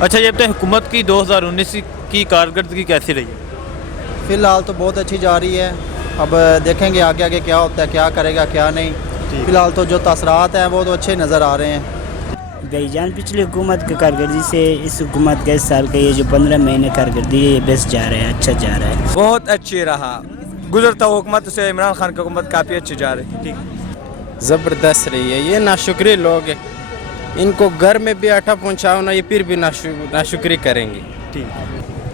اچھا یہ بتائیں حکومت کی 2019 کی کارکردگی کیسی رہی ہے؟ فی الحال تو بہت اچھی جا رہی ہے. اب دیکھیں گے آگے آگے کیا ہوتا ہے, کیا کرے گا کیا نہیں. فی الحال تو جو تاثرات ہیں وہ تو اچھے نظر آ رہے ہیں. بھائی جان پچھلی حکومت کی کارکردگی سے اس حکومت کا اس سال کا یہ جو 15 مہینے کارکردگی ہے یہ بیسٹ جا رہا ہے, اچھا جا رہا ہے. بہت اچھی رہا. گزرتا حکومت سے عمران خان کی حکومت کافی اچھی جا رہی ہے. زبردست رہی ہے. یہ ناشکری لوگ ہیں, ان کو گھر میں بھی آٹا پہنچاؤ نا, یہ پھر بھی ناشکری کریں گے.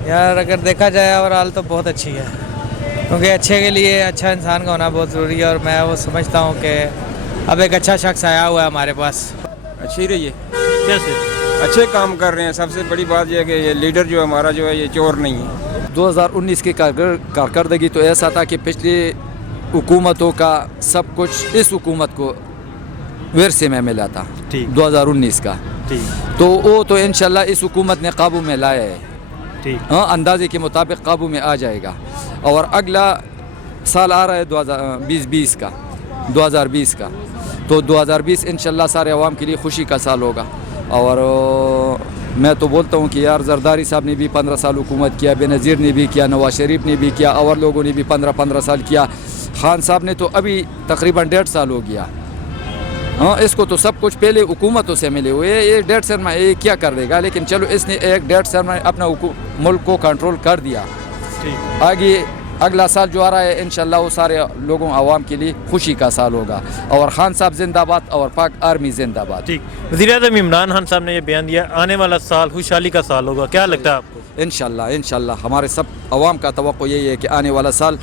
یار اگر دیکھا جائے اوورآل تو بہت اچھی ہے, کیونکہ اچھے کے لیے اچھا انسان کا ہونا بہت ضروری ہے. اور میں وہ سمجھتا ہوں کہ اب ایک اچھا شخص آیا ہوا ہے ہمارے پاس. اچھی رہی ہے, کیسے؟ اچھے کام کر رہے ہیں. سب سے بڑی بات یہ ہے کہ یہ لیڈر جو ہمارا جو ہے یہ چور نہیں ہے. 2019 کی کارکردگی تو ایسا تھا کہ پچھلی حکومتوں کا سب کچھ اس حکومت کو ورثے میں ملا تھا 2019 کا. تو وہ تو انشاءاللہ اس حکومت نے قابو میں لایا ہے. ہاں, اندازے کے مطابق قابو میں آ جائے گا. اور اگلا سال آ رہا ہے 2020 کا, تو 2020 انشاءاللہ سارے عوام کے لیے خوشی کا سال ہوگا. اور میں تو بولتا ہوں کہ یار زرداری صاحب نے بھی 15 سال حکومت کیا, بے نظیر نے بھی کیا, نواز شریف نے بھی کیا, اور لوگوں نے بھی 15 سال کیا. خان صاحب نے تو ابھی تقریباً 1.5 سال ہو گیا. ہاں, اس کو تو سب کچھ پہلے حکومتوں سے ملے ہوئے. یہ 1.5 سال میں یہ کیا کر دے گا, لیکن چلو اس نے 1.5 سال میں اپنا ملک کو کنٹرول کر دیا. آگے اگلا سال جو آ رہا ہے انشاءاللہ وہ سارے لوگوں عوام کے لیے خوشی کا سال ہوگا. اور خان صاحب زندہ باد اور پاک آرمی زندہ باد. وزیر اعظم عمران خان صاحب نے یہ بیان دیا آنے والا سال خوشحالی کا سال ہوگا, کیا لگتا ہے آپ کو؟ انشاءاللہ ہمارے سب عوام کا توقع یہی ہے کہ آنے والا سال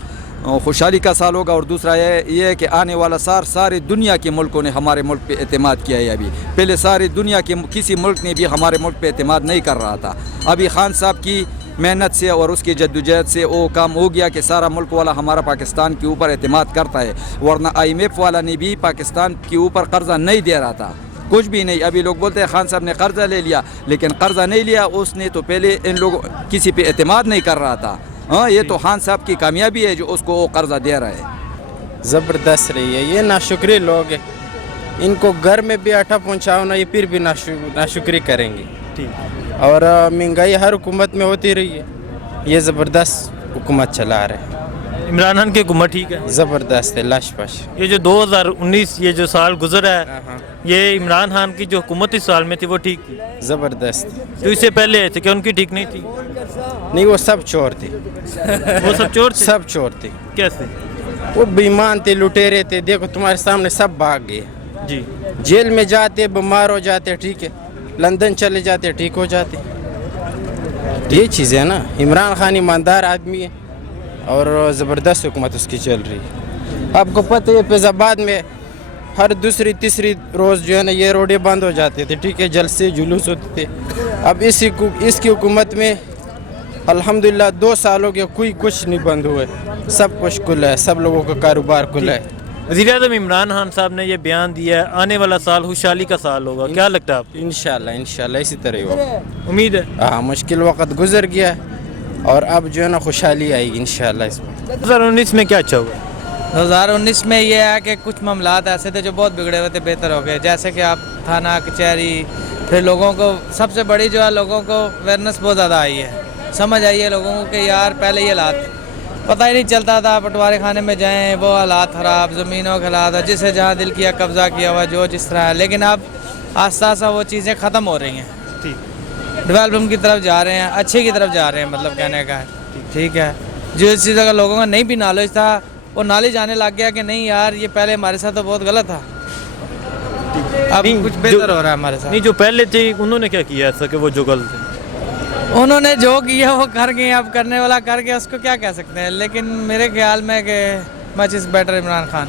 خوشحالی کا سال ہوگا. اور دوسرا یہ ہے کہ آنے والا سال ساری دنیا کے ملکوں نے ہمارے ملک پہ اعتماد کیا ہے. ابھی پہلے ساری دنیا کے کسی ملک نے بھی ہمارے ملک پہ اعتماد نہیں کر رہا تھا. ابھی خان صاحب کی محنت سے اور اس کی جدوجہد سے وہ کام ہو گیا کہ سارا ملک والا ہمارا پاکستان کے اوپر اعتماد کرتا ہے. ورنہ IMF والا نے بھی پاکستان کے اوپر قرضہ نہیں دے رہا تھا, کچھ بھی نہیں. ابھی لوگ بولتے ہیں خان صاحب نے قرضہ لے لیا, لیکن قرضہ نہیں لیا. اس نے تو پہلے ان لوگوں کسی پہ اعتماد نہیں کر رہا تھا. ہاں, یہ تو خان صاحب کی کامیابی ہے جو اس کو وہ قرضہ دے رہا ہے. زبردست رہی ہے. یہ ناشکری لوگ ہیں, ان کو گھر میں بھی آٹا پہنچاؤ نا, یہ پھر بھی ناشکری کریں گے. اور مہنگائی ہر حکومت میں ہوتی رہی ہے. یہ زبردست حکومت چلا رہے ہیں. عمران خان کی حکومت ٹھیک ہے, زبردست ہے, لش پش. یہ جو 2019 یہ جو سال گزرا ہے, یہ عمران خان کی جو حکومت اس سال میں تھی وہ ٹھیک تھی؟ زبردست. تو اس سے پہلے تھے کہ ان کی ٹھیک نہیں تھی؟ نہیں, وہ سب چور تھے. وہ سب چور تھے؟ سب چور تھے. کیسے؟ وہ بیمان تھے, لٹیرے تھے. دیکھو تمہارے سامنے سب بھاگ گئے. جی, جیل میں جاتے, بیمار ہو جاتے, ٹھیک ہے, لندن چلے جاتے, ٹھیک ہو جاتے. یہ چیز ہے نا. عمران خان ایماندار آدمی ہے اور زبردست حکومت اس کی چل رہی ہے. آپ کو پتہ ہے فیض آباد میں ہر دوسری تیسری روز جو ہے نا یہ روڈیں بند ہو جاتے تھے, ٹھیک ہے, جلسے جلوس ہوتے تھے. اب اس کی حکومت میں الحمدللہ 2 سالوں کے کوئی کچھ نہیں بند ہوئے, سب کچھ کھلا ہے, سب لوگوں کا کاروبار کھلا ہے. وزیر اعظم عمران خان صاحب نے یہ بیان دیا ہے آنے والا سال خوشحالی کا سال ہوگا, کیا لگتا ہے آپ کو؟ انشاءاللہ اسی طرح ہی ہوگا. امید ہے. ہاں, مشکل وقت گزر گیا اور اب جو ہے نا خوشحالی آئے گی انشاءاللہ. اس میں 2019 میں کیا اچھا ہوا؟ 2019 میں یہ ہے کہ کچھ معاملات ایسے تھے جو بہت بگڑے ہوئے تھے, بہتر ہو گئے. جیسے کہ آپ تھانہ کچہری, پھر لوگوں کو سب سے بڑی جو ہے لوگوں کو اویئرنیس بہت زیادہ آئی ہے, سمجھ آئی ہے لوگوں کو کہ یار پہلے یہ حالات پتہ ہی نہیں چلتا تھا. پٹوارے خانے میں جائیں وہ حالات خراب, زمینوں کے حالات, جسے جہاں دل کیا قبضہ کیا ہوا جو جس طرح ہے. لیکن اب آہستہ آہستہ وہ چیزیں ختم ہو رہی ہیں, ڈیولپمنٹ کی طرف جا رہے ہیں, اچھے کی طرف جا رہے ہیں, مطلب کہنے کا ہے. ٹھیک ہے, جو اس چیز کا لوگوں کا نہیں بھی نالج تھا وہ نالج آنے لگ گیا کہ نہیں یار یہ پہلے ہمارے ساتھ تو بہت غلط تھا, اب کچھ بہتر ہو رہا ہے ہمارے ساتھ. نہیں, جو پہلے تھے انہوں نے کیا کیا ایسا کہ وہ جو غلط تھے؟ انہوں نے جو کیا وہ کر گئے, اب کرنے والا کر گیا, اس کو کیا کہہ سکتے ہیں. لیکن میرے خیال میں کہ مچ از بیٹر عمران خان.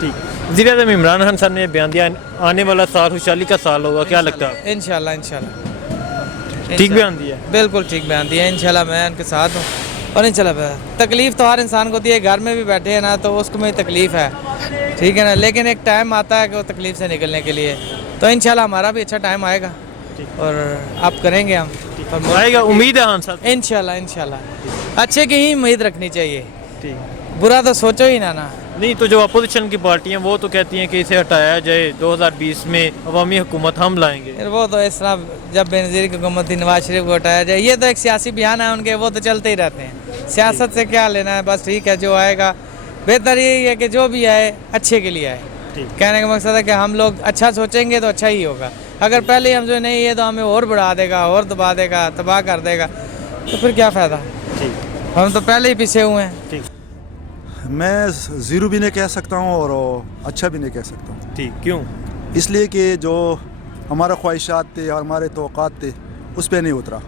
ٹھیک. وزیر اعظم عمران خان صاحب نے بیان دیا آنے والا سال خوشحالی کا سال ہوگا, کیا لگتا ہے؟ انشاءاللہ ٹھیک بیان دیا؟ بالکل ٹھیک بیان دیا. انشاءاللہ میں ان کے ساتھ ہوں. اور انشاءاللہ تکلیف تو ہر انسان کو ہوتی ہے, گھر میں بھی بیٹھے ہیں نا تو اس کو میں تکلیف ہے, ٹھیک ہے نا. لیکن ایک ٹائم آتا ہے کہ وہ تکلیف سے نکلنے کے لیے, تو انشاءاللہ ہمارا بھی اچھا ٹائم آئے گا اور آپ کریں گے, ہم آئے گا, امید ہے خان صاحب. انشاءاللہ اچھے کی ہی امید رکھنی چاہیے, برا تو سوچو ہی نا. नहीं, तो जो अपोजिशन की पार्टियां वो तो कहती हैं कि इसे हटाया जाए, 2020 में अवामी हुकूमत हम लाएंगे। फिर वो तो इस तरह जब बेनज़ीर की हुकूमत थी नवाज शरीफ को हटाया जाए, ये तो एक सियासी बयान है उनके, वो तो चलते ही रहते हैं। सियासत से क्या लेना है, बस ठीक है जो आएगा, बेहतर यही है कि जो भी आए अच्छे के लिए आए। कहने का मकसद है कि हम लोग अच्छा सोचेंगे तो अच्छा ही होगा। अगर पहले ही हम जो नहीं है तो हमें और बढ़ा देगा, और दबा देगा, तबाह कर देगा, तो फिर क्या फ़ायदा। हम तो पहले ही पीछे हुए हैं। मैं ज़ीरो भी नहीं कह सकता हूँ और अच्छा भी नहीं कह सकता हूँ। ठीक, क्यों? इसलिए कि जो हमारा ख्वाहिशात थे और हमारे तवक़्क़ात थे उस पर नहीं उतरा।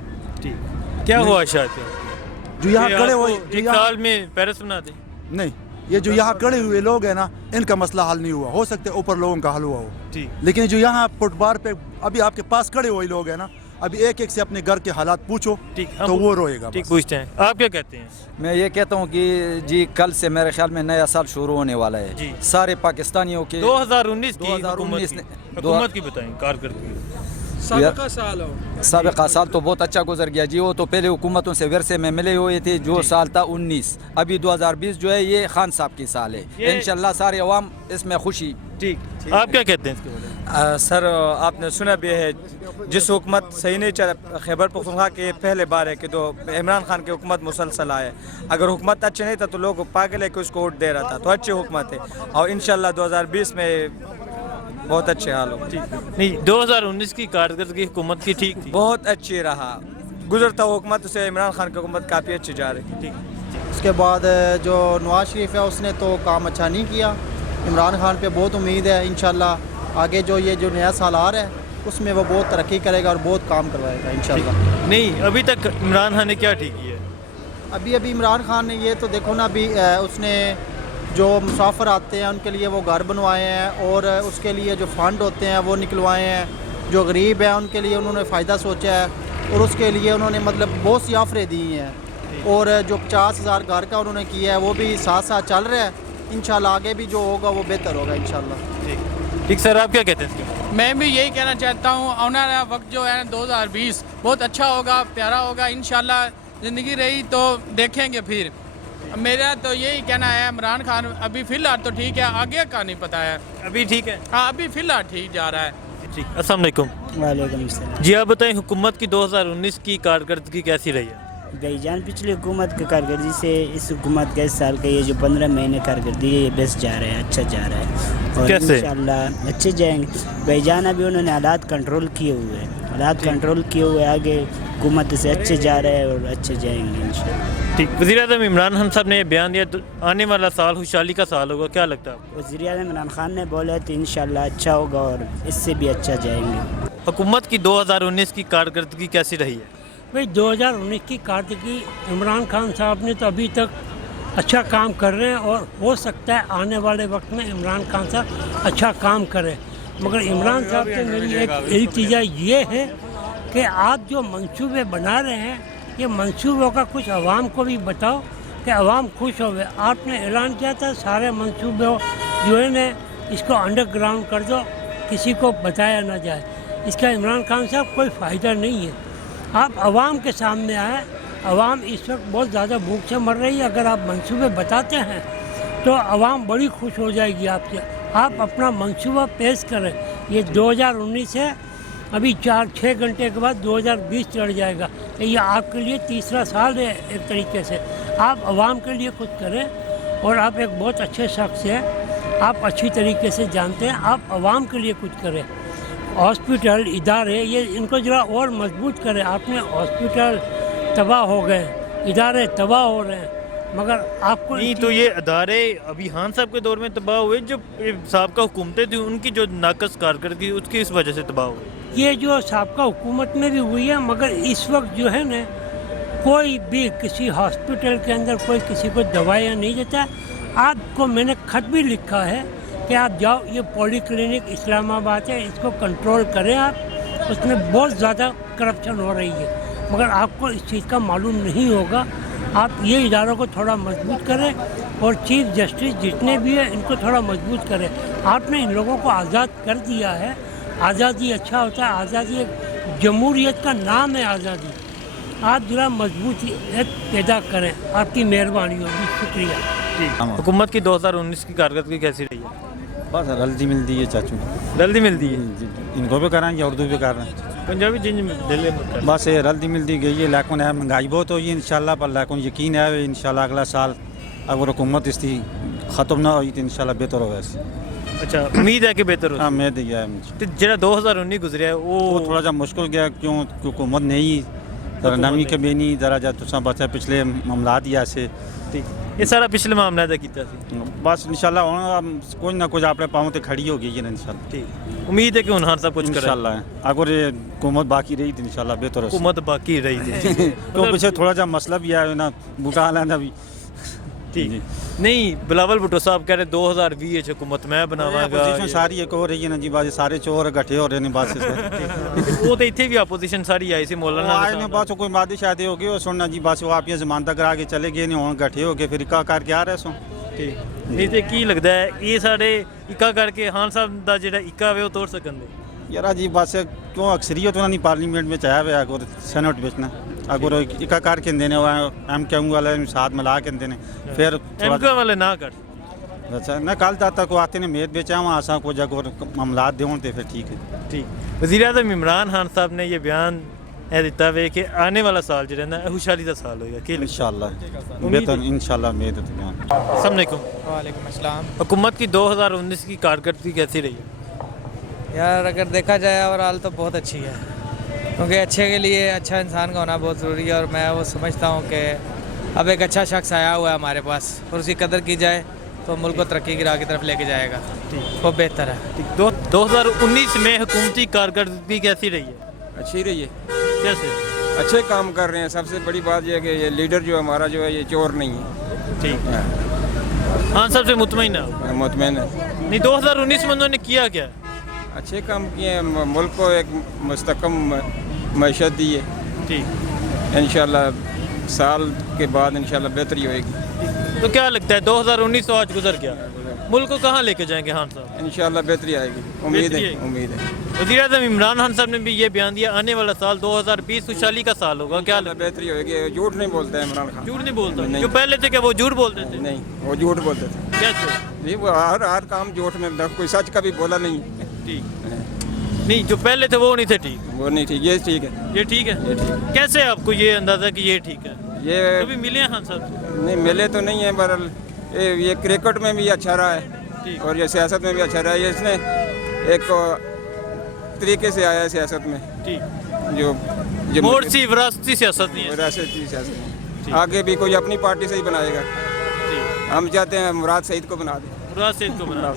ठीक, क्या हुआ शायद जो यहाँ खड़े हुए, एक साल में पेरिस बना दे? नहीं, ये जो यहाँ खड़े हुए लोग हैं ना, इनका मसला हल नहीं हुआ। हो सकता है ऊपर लोगों का हल हुआ हो, ठीक, लेकिन जो यहाँ फुटबार पे अभी आपके पास खड़े हुए लोग हैं ना, अभी एक एक से अपने घर के हालात पूछो, ठीक, तो वो रोएगा। ठीक, पूछते हैं, आप क्या कहते हैं? मैं ये कहता हूँ कि जी कल से मेरे ख्याल में नया साल शुरू होने वाला है जी। सारे पाकिस्तानियों के 2019 की 2019 हुकूमत की बताएं कारकर्दगी। साबिका साल तो बहुत अच्छा गुजर गया जी। वो तो पहले हुकूमतों से विरसे में मिले हुए थे, जो साल था 19, अभी 2020 जो है ये खान साहब की साल है। इंशाल्लाह सारे अवाम इसमें खुशी। ठीक, आप क्या कहते हैं इसके बारे में? सर आपने सुना भी है, जिस हुकूमत सही नहीं चल, खैबर पख्तूनख्वा के पहले बार है कि तो इमरान खान की हुकूमत मुसलसल आए। अगर हुकूमत अच्छी नहीं था तो लोग पागल है कि उसको वोट दे रहा था, तो अच्छी हुकूमत है और इंशाल्लाह 2020 में बहुत अच्छे हाल हो। नहीं, 2019 की कारकर्दगी हुकूमत की ठीक थी, बहुत अच्छी रहा। गुजरता हुकूमत से इमरान खान की हुकूमत काफ़ी अच्छी जा रही थी। उसके बाद जो नवाज शरीफ है उसने तो काम अच्छा नहीं किया। इमरान खान पे बहुत उम्मीद है, इंशाल्लाह आगे जो ये जो नया साल आ रहा है उसमें वो बहुत तरक्की करेगा और बहुत काम करवाएगा इंशाल्लाह। नहीं, अभी तक इमरान खान ने क्या ठीक किया है? अभी इमरान खान ने ये तो देखो ना, अभी उसने जो मुसाफिर आते हैं उनके लिए वो घर बनवाए हैं और उसके लिए जो फ़ंड होते हैं वो निकलवाए हैं। जो गरीब है उनके लिए उन्होंने फ़ायदा सोचा है और उसके लिए उन्होंने मतलब बहुत सी ऑफरें दी हैं और जो 50,000 घर का उन्होंने किया है वो भी साथ साथ चल रहा है। इंशाल्लाह आगे भी जो होगा वो बेहतर होगा इंशाल्लाह। ठीक सर, आप क्या कहते हैं इसके? मैं भी यही कहना चाहता हूँ, आने वाला वक्त जो है 2020 बहुत अच्छा होगा, प्यारा होगा इंशाल्लाह। ज़िंदगी रही तो देखेंगे फिर। मेरा तो यही कहना है, इमरान खान अभी फ़िलहाल तो ठीक है, आगे का नहीं पता है। अभी ठीक है? हाँ, अभी फ़िलहाल ठीक जा रहा है। ठीक, अस्सलाम वालेकुम। वालेकुम सलाम। जी, आप बताएं हुकूमत की 2019 की कारकर्दगी कैसी रही है? भाईजान पिछली हुकूमत की कारकर्दगी से इस हुकूमत के इस साल का ये जो 15 महीने कारकर्दगी है ये बेस्ट जा रहा है, अच्छा जा रहा है और कैसे? इंशाल्लाह अच्छे जाएंगे। भाईजान अभी उन्होंने हालात कंट्रोल किए हुए हैं, हालात कंट्रोल किए हुए आगे हुकूमत से अच्छे जा रहे हैं और अच्छे जाएंगे इंशाल्लाह। ठीक, वज़ीर-ए-आज़म इमरान खान साहब ने ये बयान दिया, आने वाला साल खुशहाली का साल होगा, क्या लगता है आपको? वज़ीर-ए-आज़म इमरान खान ने बोला तो इंशाल्लाह अच्छा होगा और इससे भी अच्छा जाएंगे। हुकूमत की 2019 की कारकर्दगी कैसी रही है? भाई 2019 की कारकर्दगी इमरान खान साहब ने तो अभी तक अच्छा काम कर रहे हैं और हो सकता है आने वाले वक्त में इमरान खान साहब अच्छा काम करें। मगर इमरान साहब से मेरी एक इल्तिजा ये है कि आप जो मंसूबे बना रहे हैं ये मंसूबों का कुछ आवाम को भी बताओ कि आवाम खुश हो गए। आपने ऐलान किया था सारे मंसूबे जो है ना इसको अंडरग्राउंड कर दो, किसी को बताया ना जाए। इसका इमरान खान साहब कोई फ़ायदा नहीं है। आप आवाम के सामने आए, आवाम इस वक्त बहुत ज़्यादा भूख से मर रही है। अगर आप मंसूबे बताते हैं तो आवाम बड़ी खुश हो जाएगी आपसे। आप अपना मंसूबा पेश करें। ये 2019 है, अभी 4-6 घंटे के बाद 2020 चढ़ जाएगा। ये आपके लिए तीसरा साल है एक तरीके से। आप आवाम के लिए कुछ करें और आप एक बहुत अच्छे शख्स हैं, आप अच्छी तरीके से जानते हैं, आप आवाम के लिए कुछ करें। हॉस्पिटल इदारे ये इनको ज़रा और मजबूत करें। आपने हॉस्पिटल तबाह हो गए, इदारे तबाह हो रहे हैं, मगर आपको नहीं तो ये अदारे अभी खान साहब के दौर में तबाह हुए, जो साहब हुकूमतें थी उनकी जो नाकस कारकर्दगी उसकी इस वजह से तबाह हुई। ये जो साबका हुकूमत में भी हुई है, मगर इस वक्त जो है ना कोई भी किसी हॉस्पिटल के अंदर कोई किसी को दवाइयाँ नहीं देता। आपको मैंने ख़त भी लिखा है कि आप जाओ, ये पॉली क्लिनिक इस्लामाबाद है, इसको कंट्रोल करें आप। उसमें बहुत ज़्यादा करप्शन हो रही है, मगर आपको इस चीज़ का मालूम नहीं होगा। आप ये इदारों को थोड़ा मजबूत करें और चीफ जस्टिस जितने भी हैं इनको थोड़ा मजबूत करें। आपने इन लोगों को आज़ाद कर दिया है। आज़ादी अच्छा होता है, आज़ादी एक जमहूरियत का नाम है आज़ादी। आप ज़रा मजबूतियत पैदा करें, आपकी मेहरबानी होगी, शुक्रिया। हुकूमत की 2019 की कारकर्दगी कैसी रही है? बस रल्दी मिलती है चाचू, जल्दी मिलती है, इनको भी कराएंगे उर्दू भी कर रहे हैं, पंजाबी जिंज दिल्ली में बस ये रल्दी मिलती गई है। लेकिन है महंगाई बहुत हुई है इंशाल्लाह, पर लेकिन यकीन है इंशाल्लाह अगला साल अगर हुकूमत इसकी ख़त्म ना हुई तो इंशाल्लाह बेहतर होगा। अच्छा, उम्मीद है कि बेहतर हो। हाँ उम्मीद है तो जरा 2019 गुजरिया है वो वो थोड़ा सा मुश्किल गया, क्यों हुकूमत नहीं जरा नमी के भी नहीं जरा जा तुसा बचा पिछले मामलात ही ऐसे ठीक, ये सारा पिछले मामला दा कीता सी। बस इंशाल्लाह हुण कुछ ना कुछ अपने पाँव ते खड़ी हो गई है इंशाल्लाह। ठीक, उम्मीद है कि हुन सब कुछ करें इंशाल्लाह। अगर ये हुकूमत बाकी रही तो इंशाल्लाह बेहतर हो। हुकूमत बाकी रही थी क्यों पीछे थोड़ा सा मसला भी है ना, बूटा लेना भी ठीक नहीं। बिलावल भुट्टो साहब कह रहे 2020 हुकूमत मैं बनावांगा, अपोजिशन सारी एक हो रही है ना जी, बाजी सारे चोर इकट्ठे हो रहे हैं बस वो तो इतने भी अपोजिशन सारी आई सी मौलाना आए ने बस कोई मादी शादी हो गई वो सुनना जी, बस वो आप ये जमानत करा के चले गए नहीं, हुण इकट्ठे हो गए फिर इक्का करके आ रहे सो। ठीक नहीं तो की लगता है ये सारे इक्का करके खान साहब का जेड़ा इक्का वे वो तोड़ सकन दे यार जी, बस क्यों अक्सरियत उन्होंने पार्लीमेंट में चाया हुआ अगर सेनेट बेचना अगर इक्का करके देने एम के वाले साथ मिला के देने फिर एमके वाले ना कर। अच्छा ना कल तक को आते ने मेद बेचा वहाँ आसा को जगह मामलात दें तो फिर ठीक है। ठीक, वज़ीर आज़म इमरान खान साहब ने ये बयान है दिता वे कि आने वाला साल जो है खुशहाली का साल होगा कि इंशाल्लाह बेहतर इंशाल्लाह उम्मीद है। अस्सलाम वालेकुम। वालेकुम अस्सलाम। हुकूमत की 2019 की कारकर्दगी कैसी रही है? यार अगर देखा जाए ओवरऑल तो बहुत अच्छी है, क्योंकि अच्छे के लिए अच्छा इंसान का होना बहुत ज़रूरी है, और मैं वो समझता हूँ कि अब एक अच्छा शख्स आया हुआ है हमारे पास और उसकी कदर की जाए तो मुल्क को तरक्की की राह की तरफ लेके जाएगा, वो बेहतर है। 2019 में हुकूमती कारकर्दगी कैसी रही है? अच्छी रही है, कैसे? अच्छे काम कर रहे हैं। सबसे बड़ी बात यह है कि ये लीडर जो हमारा जो है ये चोर नहीं है। ठीक है, हाँ सबसे मुतमईन है, मुतमईन है। नहीं 2019 में उन्होंने किया क्या? अच्छे काम किए हैं, मुल्क को एक मुस्तकम मैशत दी है। ठीक, इंशाल्लाह साल के बाद इंशाल्लाह बेहतरी होएगी। तो क्या लगता है 2019 तो आज गुजर गया, मुल्क को कहाँ लेके जाएंगे खान साहब? इंशाल्लाह बेहतरी आएगी, उम्मीद है, उम्मीद है। वज़ीर आज़म इमरान खान साहब ने भी ये बयान दिया आने वाला साल 2020 खुशहाली का साल होगा, क्या बेहतरी होएगी। झूठ नहीं बोलते हैं इमरान खान, झूठ नहीं बोलता नहीं। जो पहले थे क्या वो झूठ बोलते थे? नहीं वो झूठ बोलते थे। कैसे? नहीं वो हर काम झूठ में, कोई सच कभी बोला नहीं। ठीक नहीं, जो पहले थे वो नहीं थे ठीक, वो नहीं ठीक, ये ठीक है, ये ठीक है। ये ठीक है। कैसे आपको ये अंदाज़ा कि ये ठीक है? ये कभी मिले हैं खान साहब से? नहीं मिले तो नहीं है, पर ये क्रिकेट में भी अच्छा रहा है और ये सियासत में भी अच्छा रहा है। ये इसने एक तरीके से आया है सियासत में, ठीक जो मोड़ सी विरासती सियासत नहीं है, विरासती सियासत में। आगे भी कोई अपनी पार्टी से ही बनाएगा। हम चाहते हैं मुराद सईद को बना दें। मुराद सईद को बना